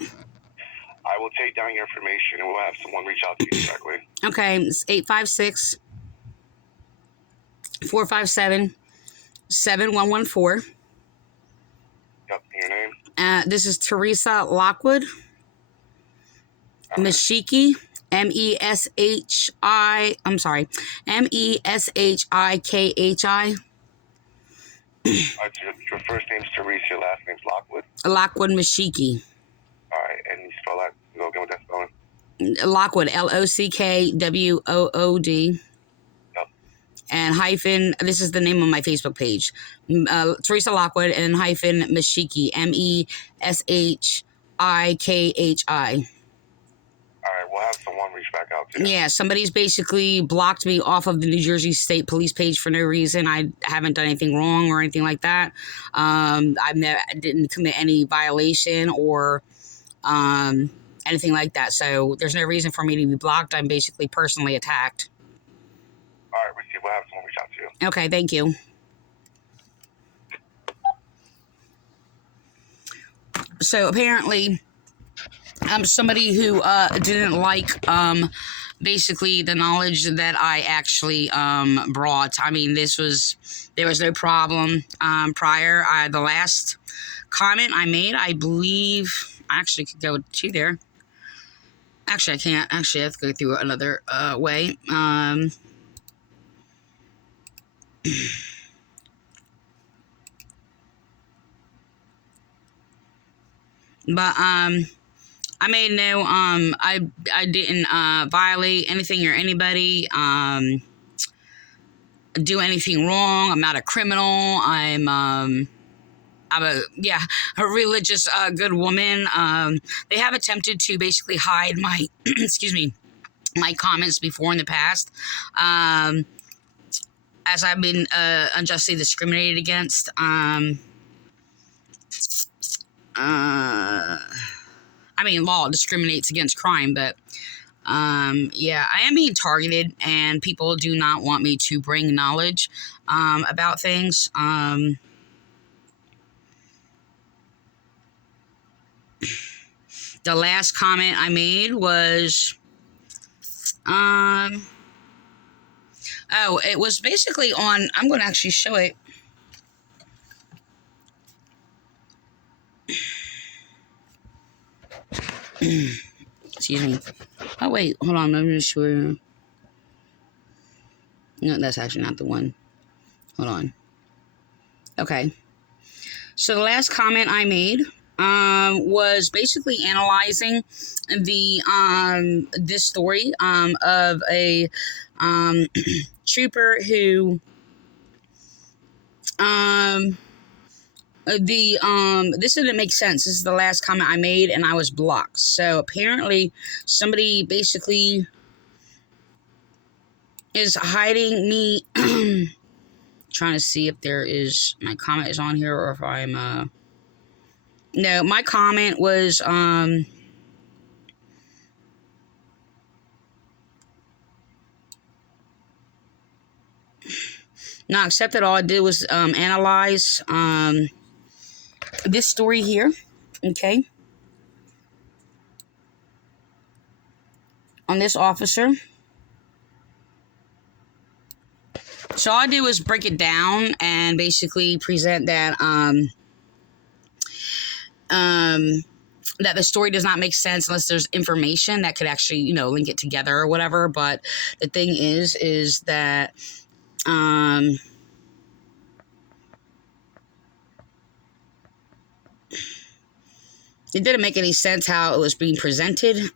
I will take down your information and we'll have someone reach out to you directly. Okay, it's 856-457-7114. Yep, your name? This is Teresa Lockwood. Meshiki, M-E-S-H-I, I'm sorry, M-E-S-H-I-K-H-I. Alright, so your first name's Teresa, your last name's Lockwood? Lockwood Meshiki. Alright, and you spell that, you go again with that spelling? Lockwood, L-O-C-K-W-O-O-D. Yep. And hyphen, this is the name of my Facebook page. Teresa Lockwood and hyphen Meshiki, M-E-S-H-I-K-H-I. All right, we'll have someone reach back out to you. Yeah, somebody's basically blocked me off of the New Jersey State Police page for no reason. I haven't done anything wrong or anything like that. I didn't commit any violation or anything like that. So there's no reason for me to be blocked. I'm basically personally attacked. All right, we'll have someone reach out to you. Okay, thank you. So apparently, I'm somebody who didn't like basically the knowledge that I actually brought. I mean, there was no problem prior. The last comment I made, I believe, I actually could go to there. Actually, I can't. Actually, I have to go through another way. But I made no I didn't violate anything or anybody, do anything wrong. I'm not a criminal. I'm a religious good woman. They have attempted to basically hide my excuse me, my comments before in the past. As I've been unjustly discriminated against. I mean, law discriminates against crime, but yeah, I am being targeted, and people do not want me to bring knowledge about things. The last comment I made was, it was basically on, I'm going to actually show it. Excuse me. Oh, wait. Hold on. I'm not sure. No, that's actually not the one. Hold on. Okay. So the last comment I made was basically analyzing the this story of a trooper who this didn't make sense. This is the last comment I made, and I was blocked. So apparently somebody basically is hiding me. Trying to see if there is, my comment is on here, or if I'm no, my comment was not accepted. All I did was analyze this story here, okay, on this officer. So all I did was break it down and basically present that that the story does not make sense unless there's information that could actually, you know, link it together or whatever. But the thing is that it didn't make any sense how it was being presented.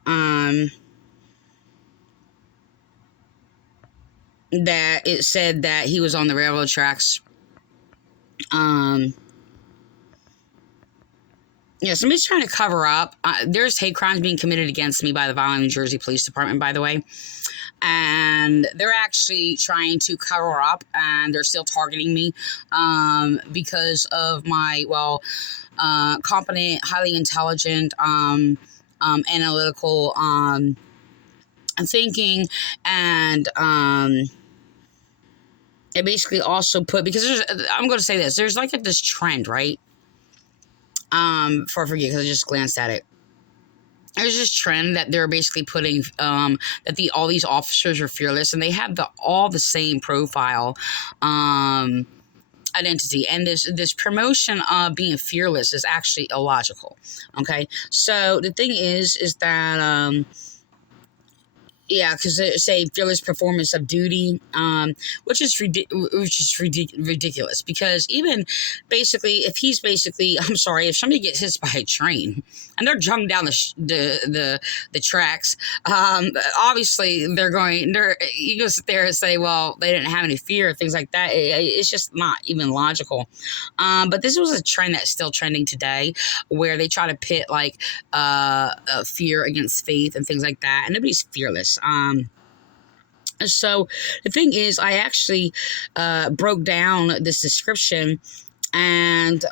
That it said that he was on the railroad tracks. Yeah, somebody's trying to cover up. There's hate crimes being committed against me by the Violent New Jersey Police Department, by the way. And they're actually trying to cover up, and they're still targeting me because of my, competent, highly intelligent, analytical thinking, and it basically also put, because I'm going to say this, there's like this trend, right? Forget, because I just glanced at it. there's this trend that they're basically putting that all these officers are fearless, and they have all the same profile identity, and this promotion of being fearless is actually illogical. Okay, so the thing is that yeah, because they say fearless performance of duty, which is ridiculous. Because even basically, if he's basically, I'm sorry, if somebody gets hit by a train and they're jung down the tracks, obviously you go sit there and say, well, they didn't have any fear, things like that. It's just not even logical. But this was a trend that's still trending today, where they try to pit like fear against faith and things like that, and nobody's fearless. So the thing is, I actually broke down this description, and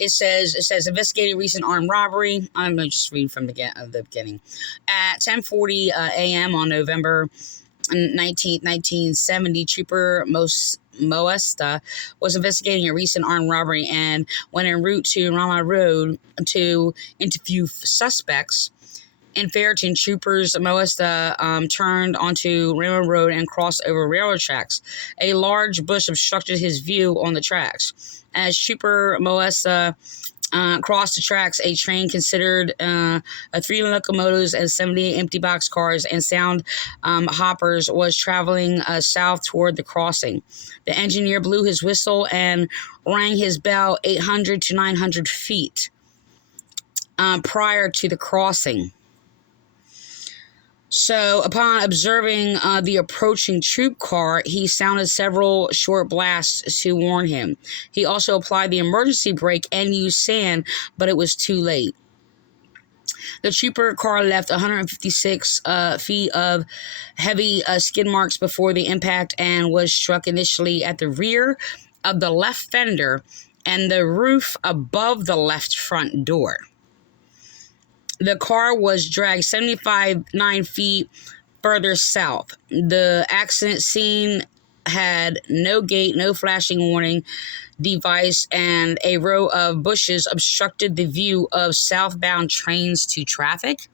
it says investigating recent armed robbery. I'm going to just read from the beginning. At 10:40 a.m. on November 19th, 1970, Trooper Moesta was investigating a recent armed robbery, and when en route to Rama Road to interview suspects in Fairton, Troopers Moesta turned onto Railroad Road and crossed over railroad tracks. A large bush obstructed his view on the tracks. As Trooper Moesta crossed the tracks, a train considered 3 locomotives and 78 empty box cars and sound hoppers was traveling south toward the crossing. The engineer blew his whistle and rang his bell 800 to 900 feet prior to the crossing. So, upon observing the approaching troop car, he sounded several short blasts to warn him. He also applied the emergency brake and used sand, but it was too late. The trooper car left 156 feet of heavy skid marks before the impact and was struck initially at the rear of the left fender and the roof above the left front door. The car was dragged 9 feet further south. The accident scene had no gate, no flashing warning device, and a row of bushes obstructed the view of southbound trains to traffic.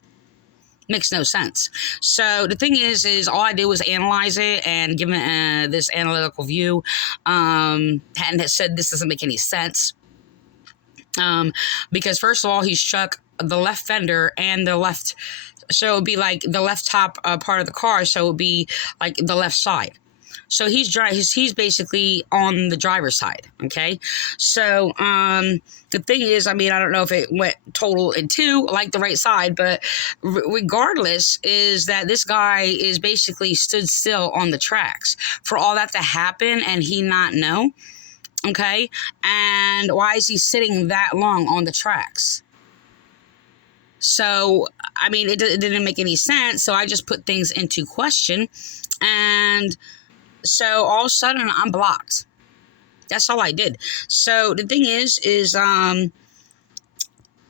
Makes no sense. So the thing is all I did was analyze it and give it this analytical view. And it said this doesn't make any sense. Because first of all, he struck the left fender and the left, so it would be like the left top part of the car, so it would be like the left side. So he's basically on the driver's side. Okay, so the thing is, I mean, I don't know if it went total in two, like the right side, but regardless, is that this guy is basically stood still on the tracks for all that to happen, and he not know. Okay, and why is he sitting that long on the tracks? So, I mean, it didn't make any sense, so I just put things into question, and so all of a sudden, I'm blocked. That's all I did. So, the thing is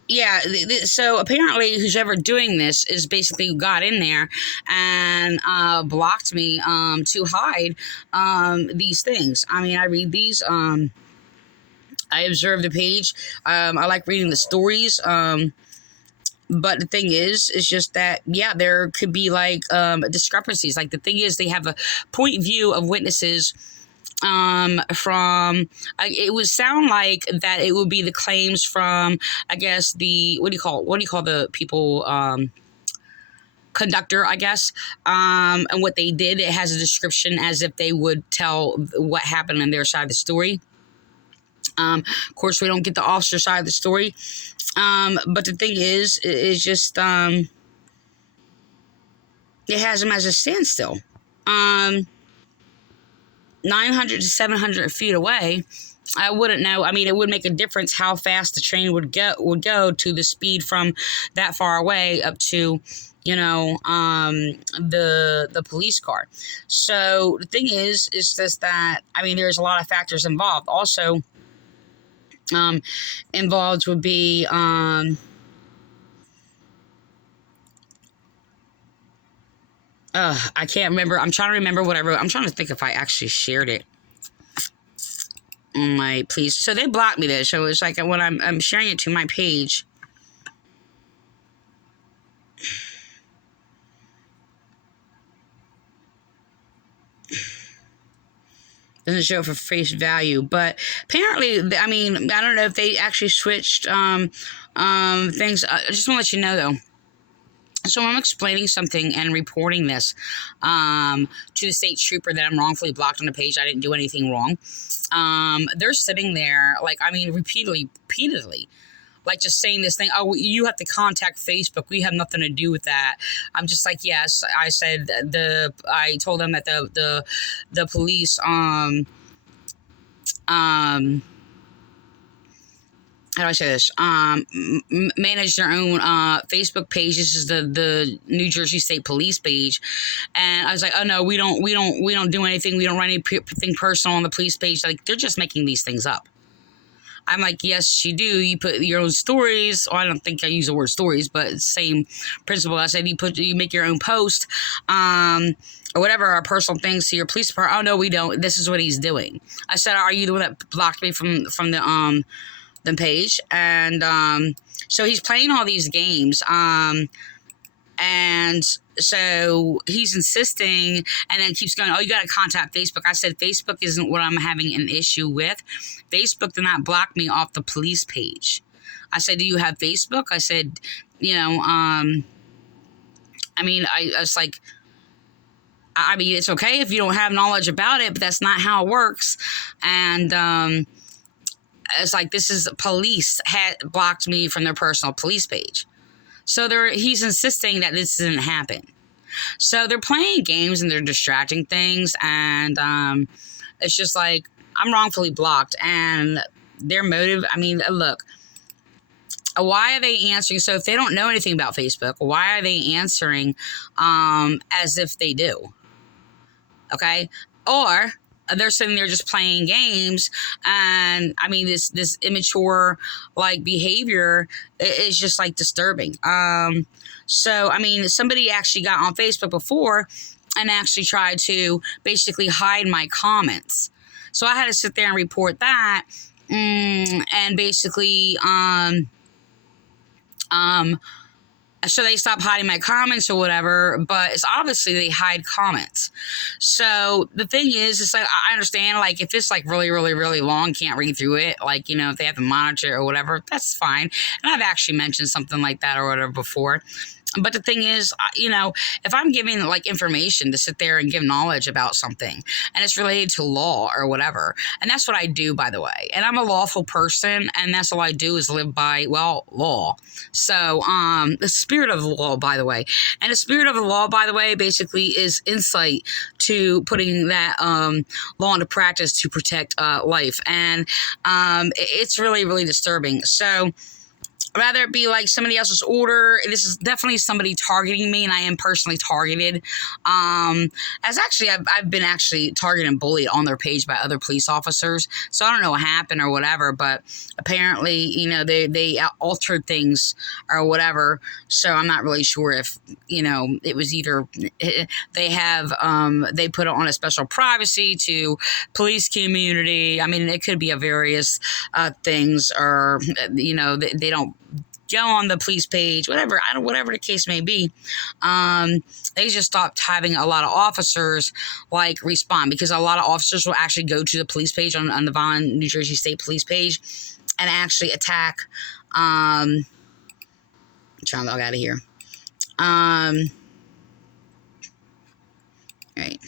yeah, so apparently who's ever doing this is basically got in there and blocked me to hide these things. I mean, I read these. I observe the page. I like reading the stories. But the thing is just that, yeah, there could be like discrepancies. Like the thing is, they have a point of view of witnesses from it would sound like that it would be the claims from, I guess, the what do you call the people, conductor, I guess, and what they did. It has a description as if they would tell what happened on their side of the story. Of course, we don't get the officer side of the story, but the thing is just it has him as a standstill. 900 to 700 feet away, I wouldn't know. I mean, it would make a difference how fast the train would go to the speed from that far away up to, you know, the police car. So the thing is just that, I mean, there's a lot of factors involved. Also, involved would be I can't remember. I'm trying to remember what I wrote. I'm trying to think if I actually shared it on my please. So they blocked me there. So it's like when I'm sharing it to my page. doesn't show for face value. But apparently, I mean, I don't know if they actually switched things. I just want to let you know though. So I'm explaining something and reporting this to the state trooper that I'm wrongfully blocked on the page. I didn't do anything wrong. They're sitting there, like, I mean, repeatedly, like just saying this thing. Oh, you have to contact Facebook. We have nothing to do with that. I'm just like, yes. I said I told them that the police how do I say this? Manage their own Facebook page. This is the New Jersey State Police page, and I was like, oh no, we don't do anything. We don't write anything personal on the police page. Like, they're just making these things up. I'm like, yes, you do. You put your own stories. Well, I don't think I use the word stories, but same principle. I said you make your own post, or whatever, our personal things to your police department. Oh no, we don't. This is what he's doing. I said, are you the one that blocked me from the page? And so he's playing all these games. And so he's insisting and then keeps going, oh, you got to contact Facebook. I said, Facebook isn't what I'm having an issue with. Facebook did not block me off the police page. I said, do you have Facebook? I said, I mean, I was like, I mean, it's okay if you don't have knowledge about it, but that's not how it works. And it's like, this is police had blocked me from their personal police page. So he's insisting that this didn't happen. So they're playing games and they're distracting things. And it's just like, I'm wrongfully blocked. And their motive, I mean, look, why are they answering? So if they don't know anything about Facebook, why are they answering as if they do? Okay? Or they're sitting there just playing games, and I mean, this immature like behavior is just like disturbing. So I mean, somebody actually got on Facebook before and actually tried to basically hide my comments. So I had to sit there and report that, and basically so they stopped hiding my comments or whatever, but it's obviously they hide comments. So the thing is, it's like, I understand, like, if it's like really, really, really long, can't read through it, like, if they have to monitor it or whatever, that's fine. And I've actually mentioned something like that or whatever before. But the thing is, if I'm giving like information to sit there and give knowledge about something and it's related to law or whatever, and that's what I do, by the way, and I'm a lawful person, and that's all I do is live by, well, law. So the spirit of the law, by the way, and the spirit of the law, by the way, basically is insight to putting that law into practice to protect life. And it's really, really disturbing. So rather it be like somebody else's order. This is definitely somebody targeting me, and I am personally targeted. As actually, I've been actually targeted and bullied on their page by other police officers. So I don't know what happened or whatever, but apparently, they altered things or whatever. So I'm not really sure if, it was either they have, they put it on a special privacy to police community. I mean, it could be a various things, or, they don't go on the police page, whatever the case may be. They just stopped having a lot of officers like respond, because a lot of officers will actually go to the police page on the Vaughan, New Jersey State Police page and actually attack. I'm trying to log out of here. Right.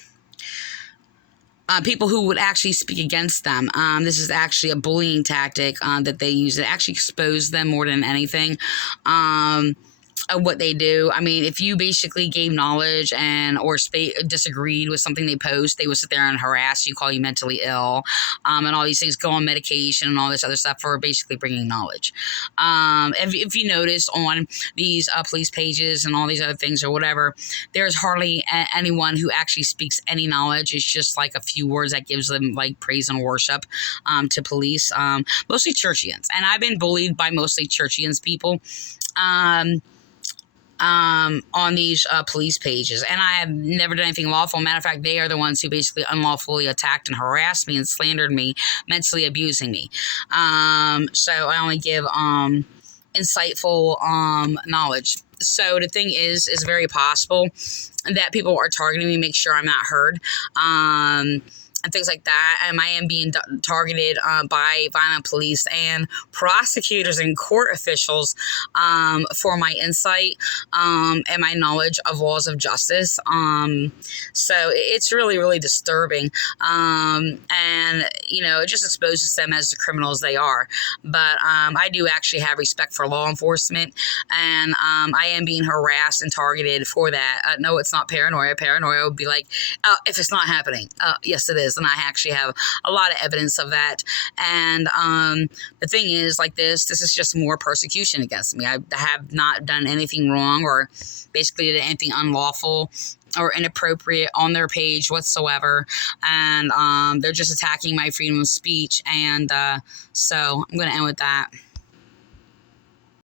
People who would actually speak against them. This is actually a bullying tactic that they use. It actually expose them more than anything. Of what they do. I mean, if you basically gave knowledge or disagreed with something they post, they would sit there and harass you, call you mentally ill, and all these things, go on medication and all this other stuff for basically bringing knowledge. If you notice on these police pages and all these other things or whatever, there's hardly anyone who actually speaks any knowledge. It's just like a few words that gives them like praise and worship to police, mostly churchians. And I've been bullied by mostly churchians people. On these police pages, and I have never done anything lawful. Matter of fact, they are the ones who basically unlawfully attacked and harassed me and slandered me, mentally abusing me. So I only give insightful knowledge. So the thing is very possible that people are targeting me, make sure I'm not heard. and things like that. And I am being targeted by violent police and prosecutors and court officials for my insight and my knowledge of laws of justice. So it's really, really disturbing. And, you know, it just exposes them as the criminals they are. But I do actually have respect for law enforcement, and I am being harassed and targeted for that. No, it's not paranoia. Paranoia would be like, if it's not happening, yes, it is. And I actually have a lot of evidence of that. And the thing is, like this is just more persecution against me. I have not done anything wrong or basically did anything unlawful or inappropriate on their page whatsoever. And they're just attacking my freedom of speech. And so I'm going to end with that.